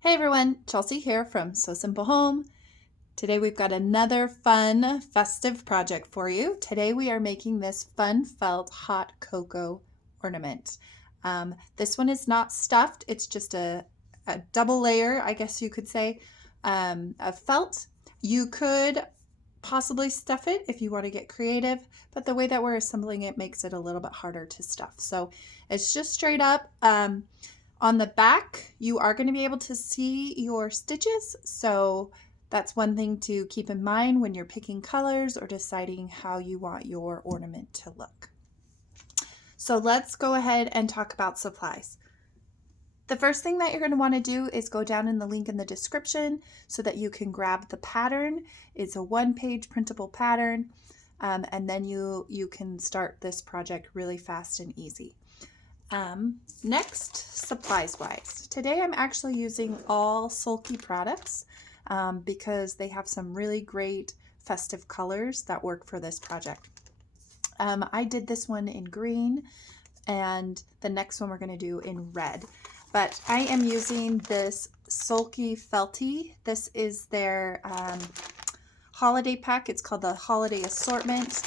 Hey everyone, Chelsea here from So Simple Home. Today we've got another fun, festive project for you. Today we are making this fun felt hot cocoa ornament. This one is not stuffed, it's just a double layer, I guess you could say, of felt. You could possibly stuff it if you want to get creative, but the way that we're assembling it makes it a little bit harder to stuff. So it's just straight up. On the back, you are going to be able to see your stitches, so that's one thing to keep in mind when you're picking colors or deciding how you want your ornament to look. So let's go ahead and talk about supplies. The first thing that you're going to want to do is go down in the link in the description so that you can grab the pattern. It's a one-page printable pattern, and then you can start this project really fast and easy. Next, supplies wise, today I'm actually using all Sulky products because they have some really great festive colors that work for this project. I did this one in green and the next one we're going to do in red, but I am using this Sulky Felty. This is their holiday pack. It's called the Holiday Assortment,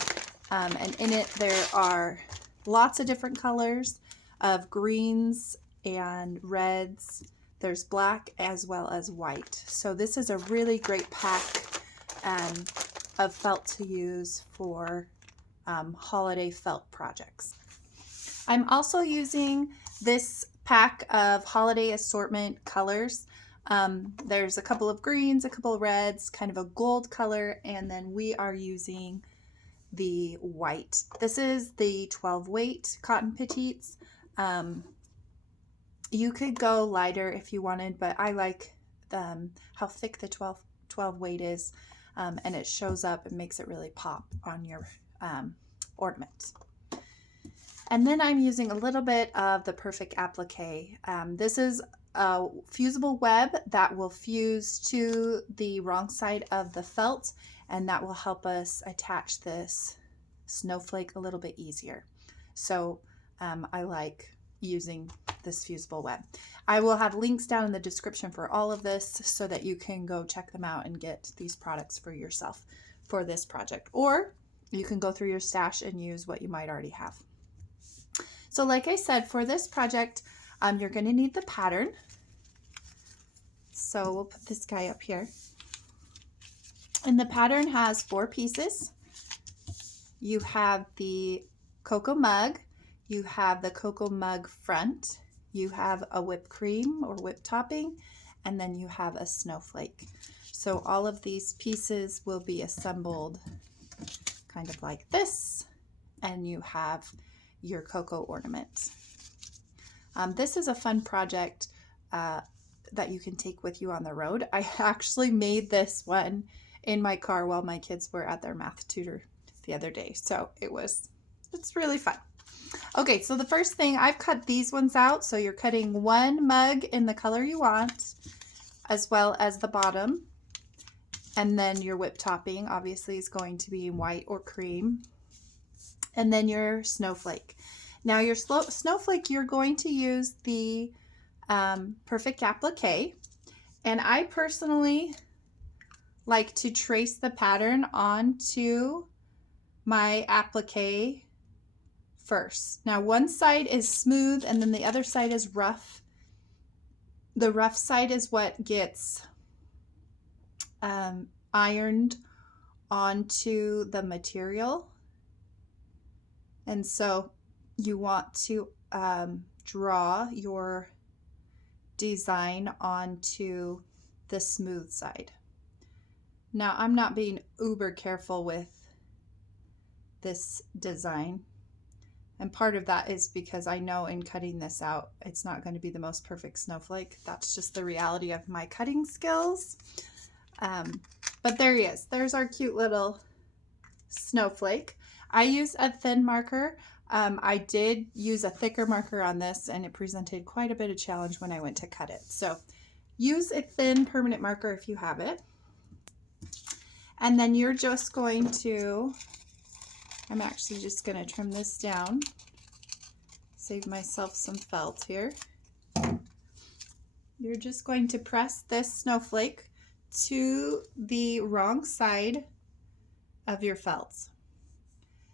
and in it there are lots of different colors of greens and reds. There's black as well as white. So this is a really great pack of felt to use for holiday felt projects. I'm also using this pack of holiday assortment colors. There's a couple of greens, a couple of reds, kind of a gold color, and then we are using the white. This is the 12 weight cotton petites. You could go lighter if you wanted, but I like how thick the 12 weight is, and it shows up and makes it really pop on your ornament. And then I'm using a little bit of the Perfect Applique. This is a fusible web that will fuse to the wrong side of the felt, and that will help us attach this snowflake a little bit easier. So I like using this fusible web. I will have links down in the description for all of this so that you can go check them out and get these products for yourself for this project. Or you can go through your stash and use what you might already have. So like I said, for this project, you're going to need the pattern. So we'll put this guy up here. And the pattern has 4 pieces. You have the cocoa mug, you have the cocoa mug front, you have a whipped cream or whipped topping, and then you have a snowflake. So all of these pieces will be assembled kind of like this, and you have your cocoa ornament. This is a fun project that you can take with you on the road. I actually made this one in my car while my kids were at their math tutor the other day. So it's really fun. Okay, so the first thing, I've cut these ones out. So you're cutting one mug in the color you want, as well as the bottom. And then your whipped topping obviously is going to be white or cream. And then your snowflake. Now your snowflake, you're going to use the Perfect Applique. And I personally like to trace the pattern onto my applique first. Now one side is smooth and then the other side is rough. The rough side is what gets ironed onto the material. And so you want to draw your design onto the smooth side. Now I'm not being uber careful with this design, and part of that is because I know in cutting this out it's not going to be the most perfect snowflake. That's just the reality of my cutting skills. But there he is. There's our cute little snowflake. I use a thin marker. I did use a thicker marker on this and it presented quite a bit of challenge when I went to cut it. So use a thin permanent marker if you have it. And then you're just going to, I'm actually just going to trim this down, save myself some felt here. You're just going to press this snowflake to the wrong side of your felts.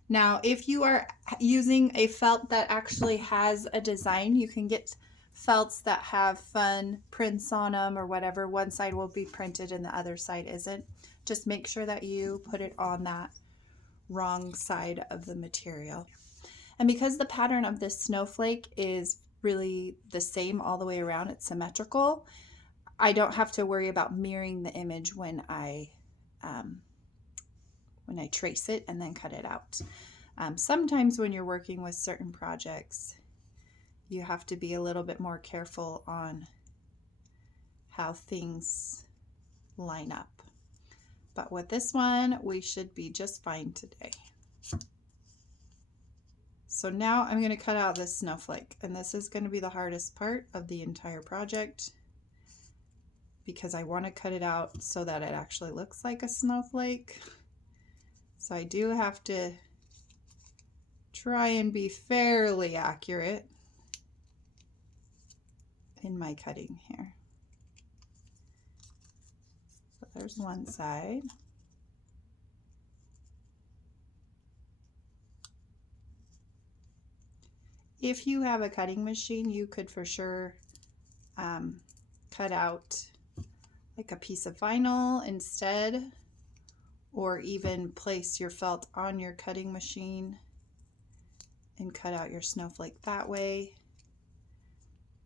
Now, if you are using a felt that actually has a design, you can get felts that have fun prints on them or whatever. One side will be printed and the other side isn't. Just make sure that you put it on that wrong side of the material. And because the pattern of this snowflake is really the same all the way around, it's symmetrical, I don't have to worry about mirroring the image when I trace it and then cut it out. Sometimes when you're working with certain projects, you have to be a little bit more careful on how things line up. But with this one, we should be just fine today. So now I'm going to cut out this snowflake, and this is going to be the hardest part of the entire project because I want to cut it out so that it actually looks like a snowflake. So I do have to try and be fairly accurate in my cutting here. So there's one side. If you have a cutting machine, you could for sure cut out like a piece of vinyl instead, or even place your felt on your cutting machine and cut out your snowflake that way.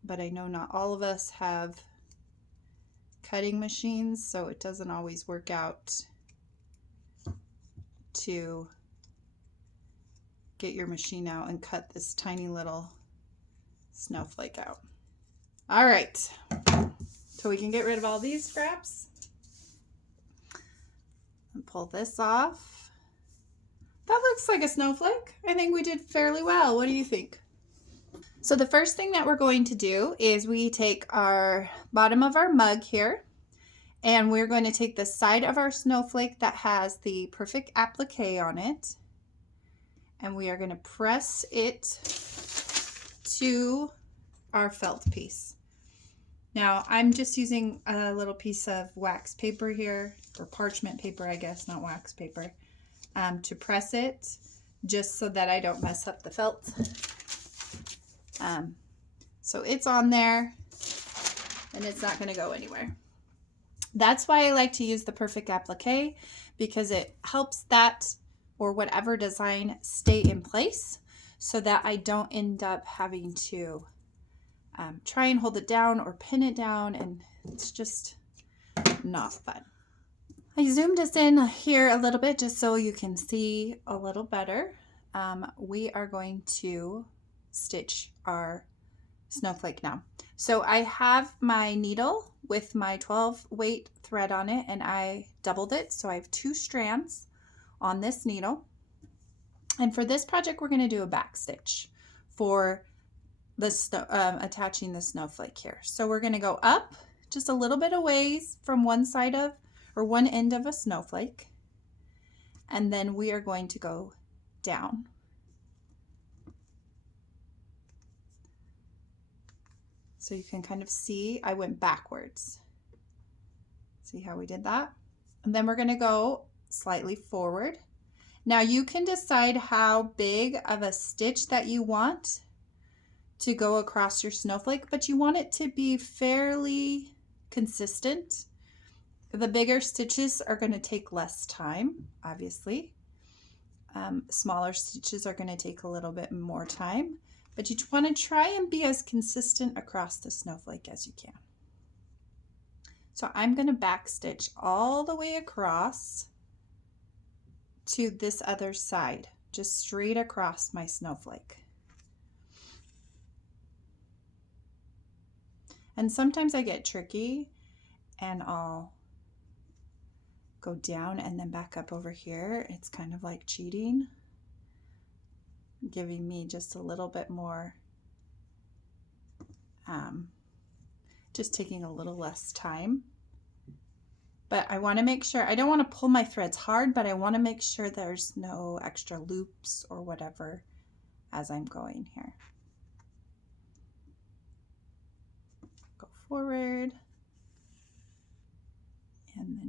But I know not all of us have cutting machines, so it doesn't always work out to get your machine out and cut this tiny little snowflake out. All right, so we can get rid of all these scraps and pull this off. That looks like a snowflake. I think we did fairly well. What do you think? So the first thing that we're going to do is we take our bottom of our mug here, and we're going to take the side of our snowflake that has the perfect applique on it, and we are going to press it to our felt piece. Now I'm just using a little piece of wax paper here, or parchment paper, I guess, not wax paper, to press it, just so that I don't mess up the felt. So it's on there and it's not going to go anywhere. That's why I like to use the perfect applique, because it helps that or whatever design stay in place so that I don't end up having to try and hold it down or pin it down, and it's just not fun. I zoomed us in here a little bit just so you can see a little better. We are going to stitch our snowflake now. So I have my needle with my 12 weight thread on it, and I doubled it, so I have 2 strands on this needle. And for this project, we're going to do a back stitch for the attaching the snowflake here. So we're going to go up just a little bit of ways from one side of, or one end of a snowflake, and then we are going to go down. So you can kind of see I went backwards. See how we did that? And then we're going to go slightly forward. Now you can decide how big of a stitch that you want to go across your snowflake, but you want it to be fairly consistent. The bigger stitches are going to take less time, obviously. Smaller stitches are going to take a little bit more time, but you want to try and be as consistent across the snowflake as you can. So I'm going to back stitch all the way across to this other side, just straight across my snowflake. And sometimes I get tricky and I'll go down and then back up over here. It's kind of like cheating, giving me just a little bit more, just taking a little less time. But I want to make sure, I don't want to pull my threads hard, but I want to make sure there's no extra loops or whatever as I'm going here. Go forward.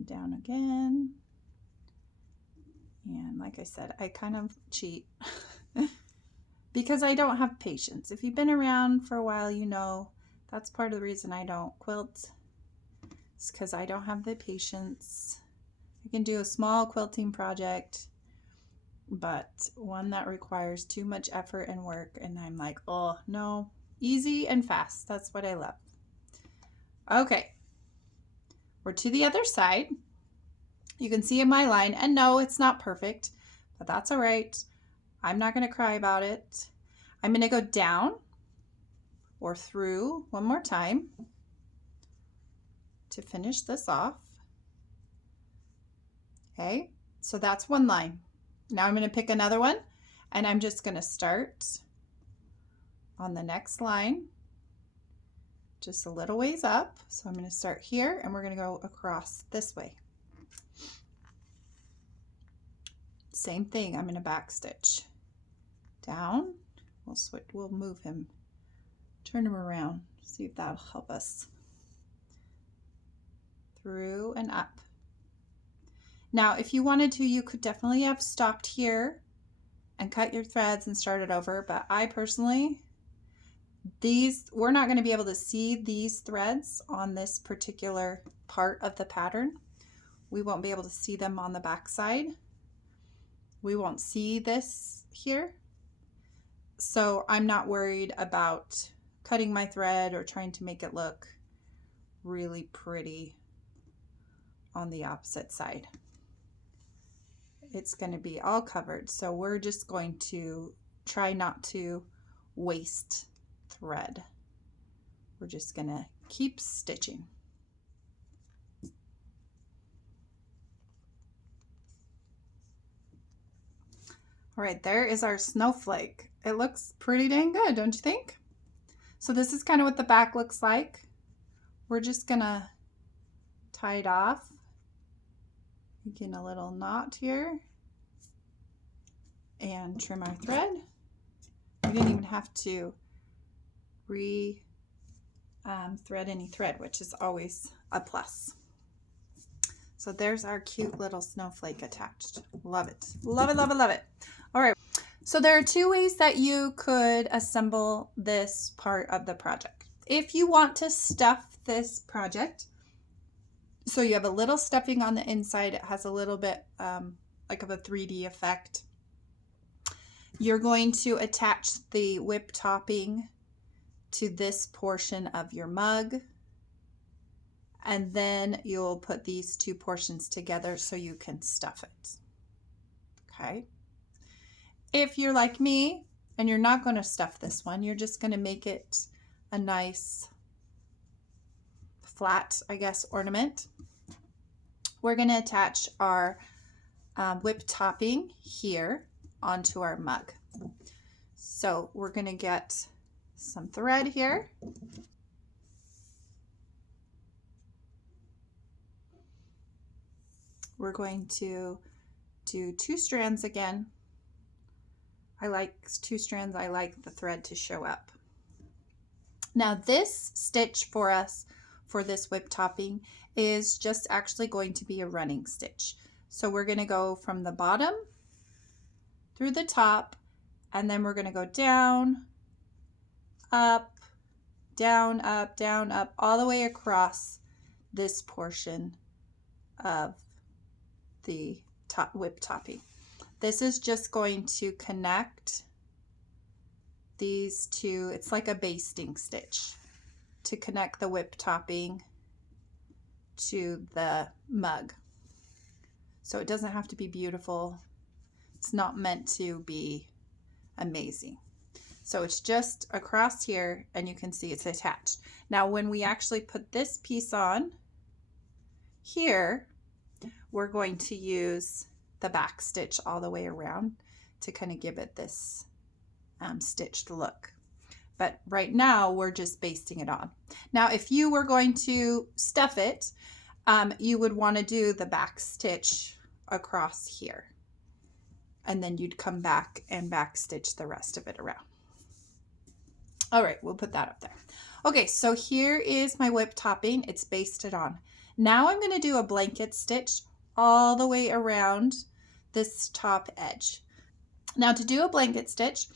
and down again. And like I said, I kind of cheat because I don't have patience. If you've been around for a while, you know that's part of the reason I don't quilt. It's because I don't have the patience. I can do a small quilting project, but one that requires too much effort and work, and I'm like, oh no, easy and fast. That's what I love. Okay, we're to the other side. You can see in my line, and no, it's not perfect, but that's all right. I'm not going to cry about it. I'm going to go down or through one more time to finish this off. Okay, so that's one line. Now I'm going to pick another one, and I'm just going to start on the next line, just a little ways up. So I'm going to start here, and we're going to go across this way. Same thing, I'm going to back stitch down. We'll switch, we'll move him, turn him around, see if that'll help us. Through and up. Now, if you wanted to, you could definitely have stopped here and cut your threads and started over, but I personally, we're not going to be able to see these threads on this particular part of the pattern. We won't be able to see them on the back side. We won't see this here. So I'm not worried about cutting my thread or trying to make it look really pretty on the opposite side. It's going to be all covered. So we're just going to try not to waste thread. We're just going to keep stitching. All right, there is our snowflake. It looks pretty dang good, don't you think? So this is kind of what the back looks like. We're just gonna tie it off, making a little knot here, and trim our thread. We didn't even have to thread any thread, which is always a plus. So there's our cute little snowflake attached. Love it. Love it, love it, love it. All right. So there are two ways that you could assemble this part of the project. If you want to stuff this project, so you have a little stuffing on the inside, it has a little bit like of a 3D effect. You're going to attach the whip topping to this portion of your mug, and then you'll put these two portions together so you can stuff it. Okay. If you're like me and you're not going to stuff this one, you're just going to make it a nice flat, I guess, ornament. We're going to attach our whip topping here onto our mug. So we're going to get some thread here. We're going to do 2 strands again. I like 2 strands. I like the thread to show up. Now this stitch for us for this whip topping is just actually going to be a running stitch. So we're going to go from the bottom through the top, and then we're going to go down, up, down, up, down, up, all the way across this portion of the whip topping. This is just going to connect these two. It's like a basting stitch to connect the whip topping to the mug. So it doesn't have to be beautiful. It's not meant to be amazing. So it's just across here, and you can see it's attached. Now when we actually put this piece on here, we're going to use the back stitch all the way around to kind of give it this stitched look. But right now we're just basting it on. Now if you were going to stuff it, you would want to do the back stitch across here, and then you'd come back and back stitch the rest of it around. All right, we'll put that up there. Okay, so here is my whip topping. It's basted on. Now I'm going to do a blanket stitch all the way around this top edge. Now to do a blanket stitch,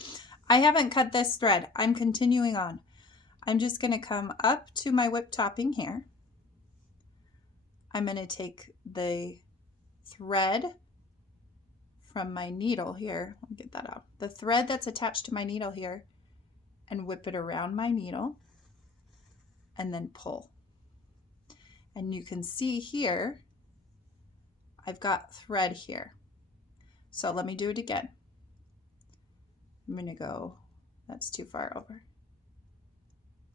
I haven't cut this thread. I'm continuing on. I'm just going to come up to my whip topping here. I'm going to take the thread from my needle here. Let me get that out. The thread that's attached to my needle here and whip it around my needle and then pull. And you can see here, I've got thread here. So let me do it again. I'm going to go, that's too far over.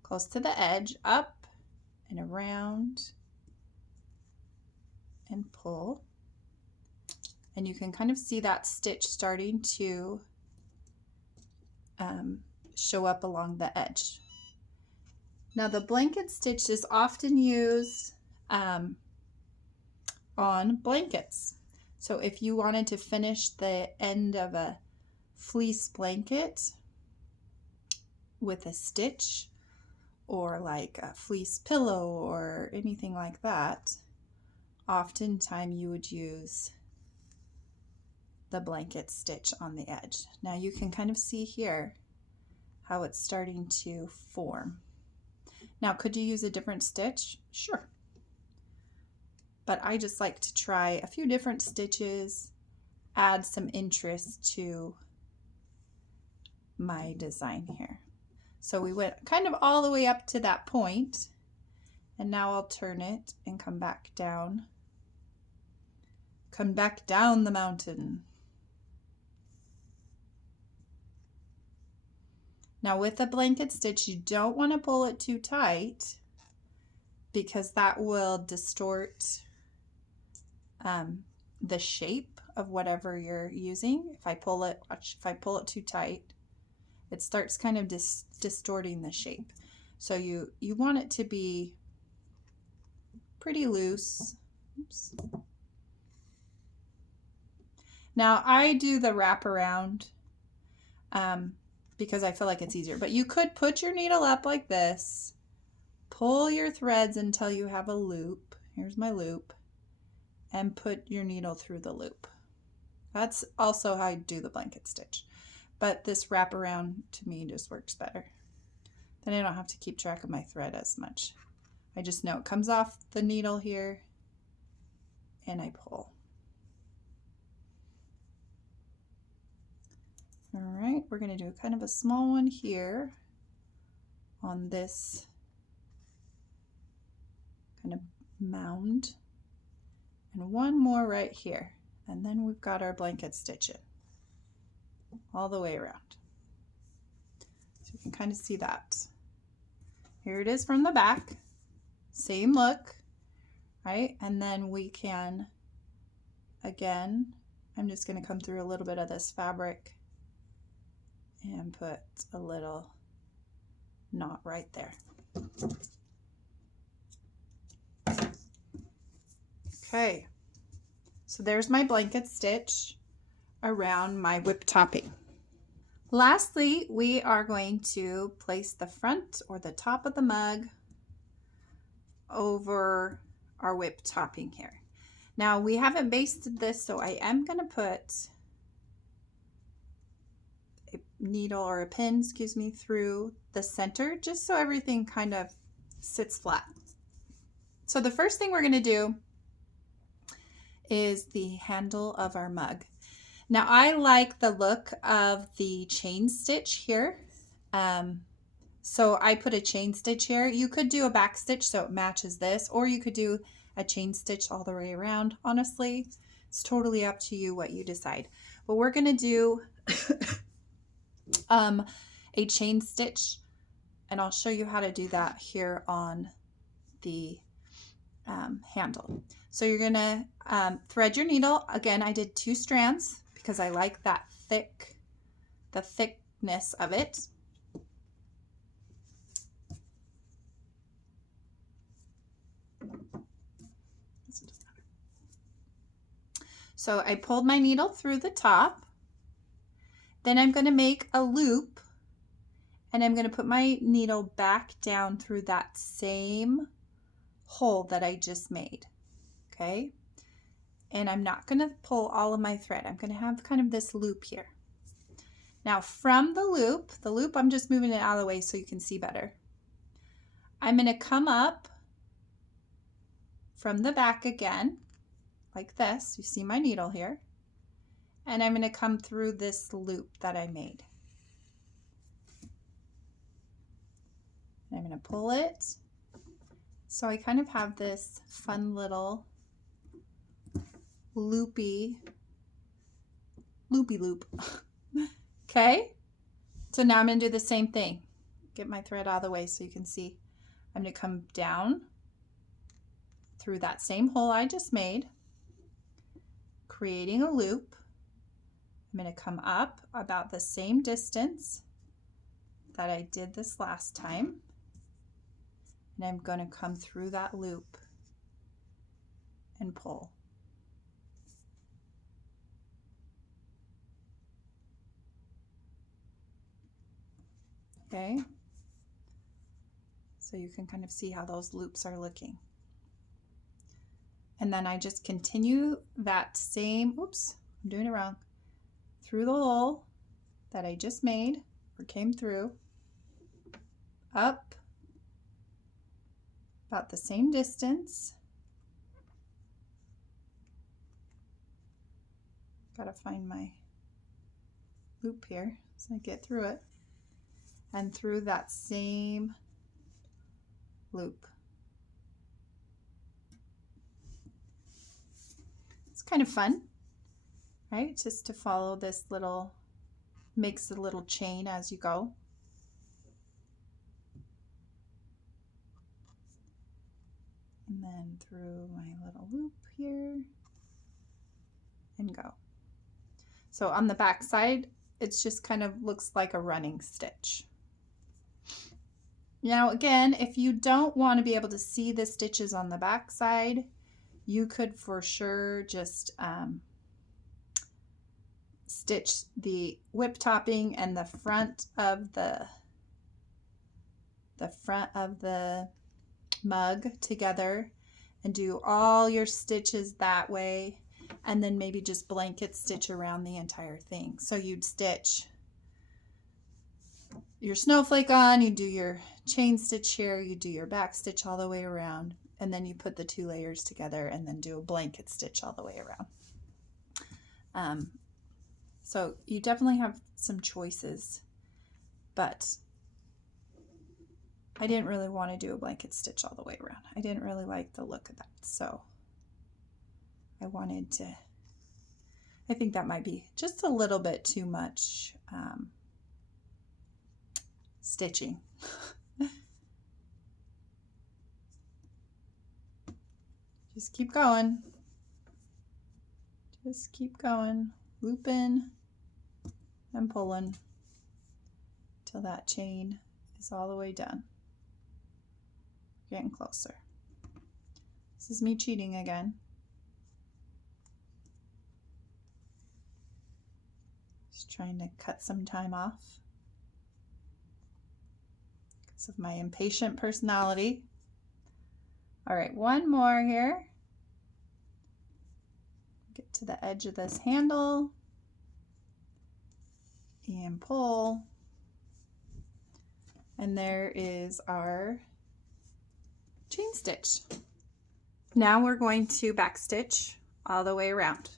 Close to the edge, up and around and pull. And you can kind of see that stitch starting to show up along the edge. Now the blanket stitch is often used on blankets. So if you wanted to finish the end of a fleece blanket with a stitch, or like a fleece pillow or anything like that, oftentimes you would use the blanket stitch on the edge. Now you can kind of see here how it's starting to form. Now, could you use a different stitch? Sure. But I just like to try a few different stitches, add some interest to my design here. So we went kind of all the way up to that point, and now I'll turn it and come back down. Come back down the mountain. Now with a blanket stitch, you don't want to pull it too tight because that will distort the shape of whatever you're using. If I pull it too tight, it starts kind of distorting the shape. So you want it to be pretty loose. Oops. Now I do the wraparound because I feel like it's easier, but you could put your needle up like this, pull your threads until you have a loop. Here's my loop, and put your needle through the loop. That's also how I do the blanket stitch, but this wraparound to me just works better. Then I don't have to keep track of my thread as much. I just know it comes off the needle here and I pull. All right, we're going to do kind of a small one here on this kind of mound, and one more right here, and then we've got our blanket stitch in all the way around. So you can kind of see that. Here it is from the back, same look, right? And then we can, again, I'm just going to come through a little bit of this fabric and put a little knot right there. Okay, so there's my blanket stitch around my whip topping. Lastly, we are going to place the front or the top of the mug over our whip topping here. Now we haven't basted this, so I am going to put a needle or a pin, excuse me, through the center just so everything kind of sits flat. So the first thing we're going to do is the handle of our mug. Now I like the look of the chain stitch here. So I put a chain stitch here. You could do a back stitch so it matches this, or you could do a chain stitch all the way around. Honestly, it's totally up to you what you decide. But we're going to do a chain stitch, and I'll show you how to do that here on the handle. So you're going to thread your needle. Again, I did 2 strands because I like that the thickness of it. So I pulled my needle through the top. Then I'm going to make a loop, and I'm going to put my needle back down through that same hole that I just made, okay? And I'm not going to pull all of my thread. I'm going to have kind of this loop here. Now from the loop, I'm just moving it out of the way so you can see better. I'm going to come up from the back again, like this. You see my needle here. And I'm going to come through this loop that I made. And I'm going to pull it. So I kind of have this fun little loopy loop. Okay, so now I'm going to do the same thing. Get my thread out of the way so you can see. I'm going to come down through that same hole I just made, creating a loop. I'm going to come up about the same distance that I did this last time, and I'm going to come through that loop and pull. Okay, so you can kind of see how those loops are looking. And then I just continue that same, oops, I'm doing it wrong, through the hole that I just made or came through, up about the same distance. Gotta find my loop here so I get through it, and through that same loop. It's kind of fun, right? Just to follow this little, makes a little chain as you go. And then through my little loop here and go. So on the back side, it's just kind of looks like a running stitch. Now again, if you don't want to be able to see the stitches on the back side, you could for sure just stitch the whip topping and the front of the mug together and do all your stitches that way, and then maybe just blanket stitch around the entire thing. So you'd stitch your snowflake on, you do your chain stitch here, you do your back stitch all the way around, and then you put the two layers together and then do a blanket stitch all the way around. So you definitely have some choices, but I didn't really want to do a blanket stitch all the way around. I didn't really like the look of that, so I wanted to, I think that might be just a little bit too much stitching. Just keep going. Just keep going, looping and pulling till that chain is all the way done. Getting closer. This is me cheating again. Just trying to cut some time off because of my impatient personality. All right, one more here. Get to the edge of this handle and pull. And there is our chain stitch. Now we're going to back stitch all the way around.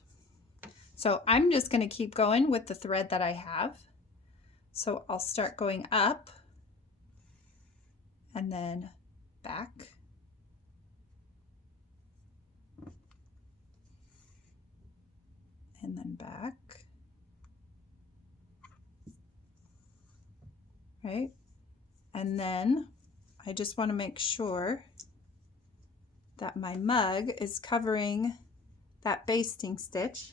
So I'm just going to keep going with the thread that I have. So I'll start going up and then back. And then back. Right? And then I just want to make sure that my mug is covering that basting stitch.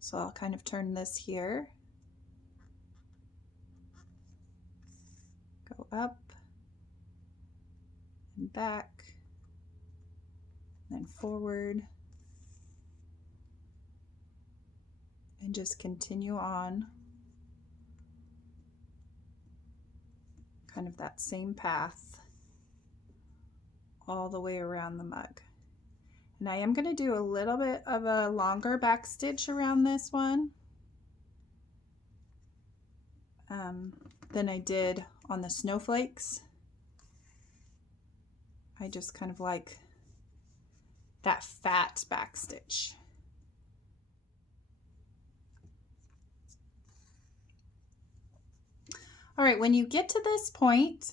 So I'll kind of turn this here, go up and back, then forward, and just continue on kind of that same path all the way around the mug. And I am going to do a little bit of a longer back stitch around this one than I did on the snowflakes. I just kind of like that fat back stitch. All right, when you get to this point,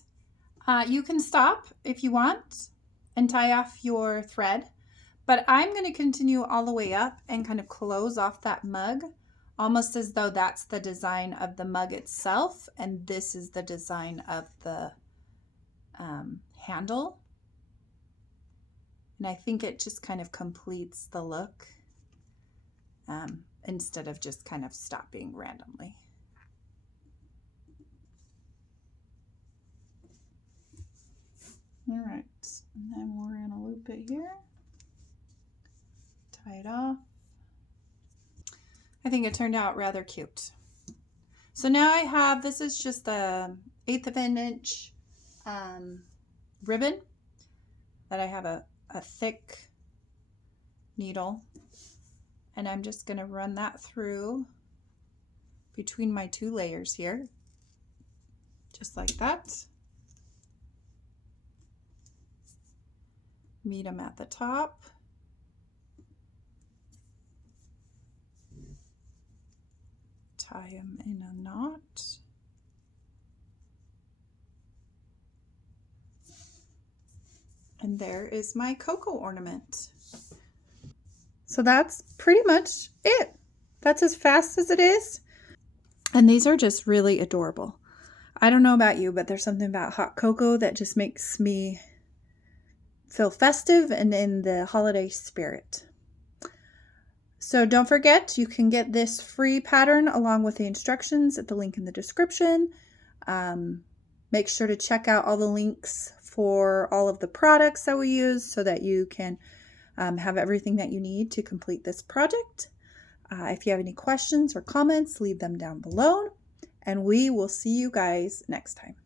you can stop if you want and tie off your thread, but I'm going to continue all the way up and kind of close off that mug, almost as though that's the design of the mug itself, and this is the design of the handle. And I think it just kind of completes the look instead of just kind of stopping randomly. All right, and then we're going to loop it here, tie it off. I think it turned out rather cute. So now I have, this is just a 1/8 of an inch ribbon that I have a thick needle, and I'm just going to run that through between my 2 layers here, just like that. Meet them at the top. Tie them in a knot. And there is my cocoa ornament. So that's pretty much it. That's as fast as it is. And these are just really adorable. I don't know about you, but there's something about hot cocoa that just makes me feel festive and in the holiday spirit. So don't forget, you can get this free pattern along with the instructions at the link in the description. Make sure to check out all the links for all of the products that we use so that you can have everything that you need to complete this project. If you have any questions or comments, leave them down below, and we will see you guys next time.